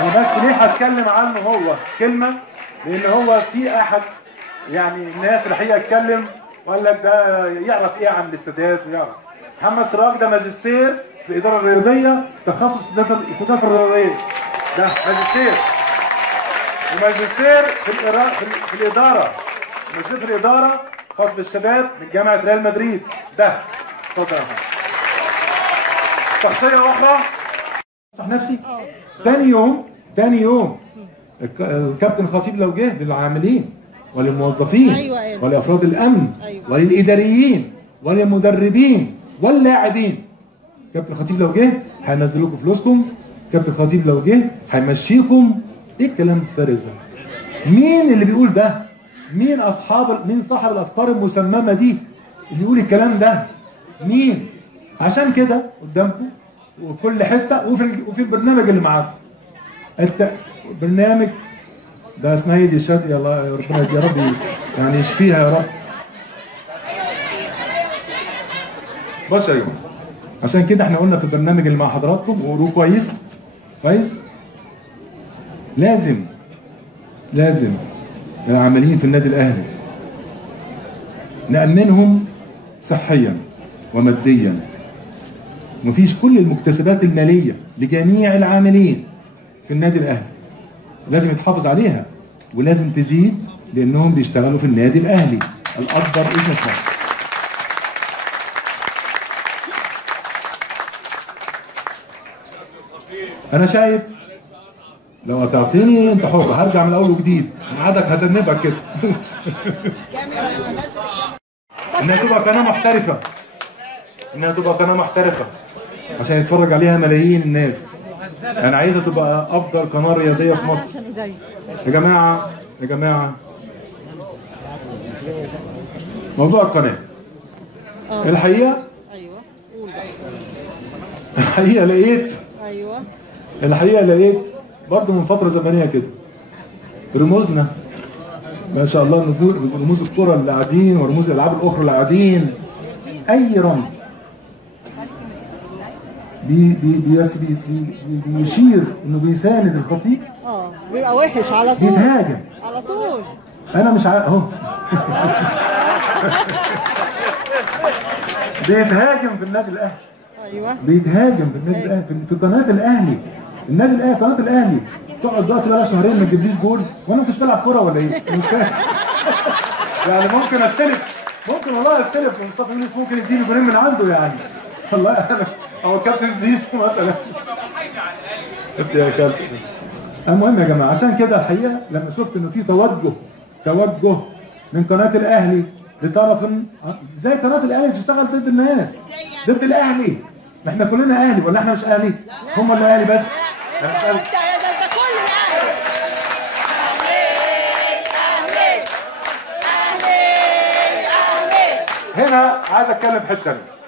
انا بس ليه هتكلم عنه هو كلمه؟ لان هو في احد يعني الناس اللي هيجي يتكلم وقال لك ده يعرف ايه عن الاستادات ويعرف. محمد سراج ده ماجستير في الاداره الرياضيه، تخصص الاستادات الرياضيه. ده ماجستير. وماجستير في الاداره. ماجستير في الاداره خاص بالشباب من جامعه ريال مدريد. ده اتفضل يا محمد. شخصيه اخرى صح نفسي. تاني يوم الكابتن خطيب لو جه للعاملين وللموظفين ولافراد الامن وللاداريين وللمدربين واللاعبين، كابتن خطيب لو جه هينزل لكم فلوسكم، كابتن خطيب لو جه هيمشيكم. ايه الكلام الفارغ ده؟ مين اللي بيقول ده؟ مين صاحب الافكار المسممه دي اللي يقول الكلام ده؟ مين؟ عشان كده قدامكم وفي كل حته وفي البرنامج اللي معاكم. البرنامج ده اسمها ايه دي؟ شاد يا الله، ربنا يا رب يعني يشفيها يا رب. بص يا جماعه، عشان كده احنا قلنا في البرنامج اللي مع حضراتكم وقولوه كويس لازم العاملين في النادي الاهلي نأمنهم صحيا وماديا. مفيش كل المكتسبات الماليه لجميع العاملين في النادي الاهلي لازم يتحافظ عليها ولازم تزيد، لانهم بيشتغلوا في النادي الاهلي الاكبر اسم في مصر. انا شايف لو هتعطيني انت حر، هرجع من اول وجديد، ميعادك هذنبك كده. انها تبقى قناه محترفه عشان يتفرج عليها ملايين الناس. انا عايزها تبقى افضل قناه رياضيه في مصر. يا جماعه موضوع القناه الحقيقه لقيت برضه من فتره زمنيه كده رموزنا ما شاء الله، رموز الكره اللي قاعدين ورموز الالعاب الاخرى اللي قاعدين، اي رمز بيشير انه بيساند الخطيب بيبقى وحش على طول، بيتهاجم على طول. انا مش عارف اهو. بيتهاجم في النادي الاهلي. بيتهاجم في النادي الاهلي في قناه الاهلي. النادي الاهلي قناه الاهلي تقعد دلوقتي بقى شهرين ما تجيبليش جول وانا مش بلعب كوره ولا ايه؟ مش فاهم. يعني ممكن والله استلف مصطفى يونس، ممكن يديني جولين من عنده يعني. والله انا او كابتن زيزو مثلا. بس يا كابتن. المهم يا جماعه، عشان كده الحقيقه لما شفت انه في توجه من قناه الاهلي لطرف زي قناه الاهلي بتشتغل ضد الناس، ضد الاهلي. احنا كلنا اهلي ولا احنا مش اهلي؟ هم اللي اهلي بس. هنا عايز اتكلم حته ثانيه.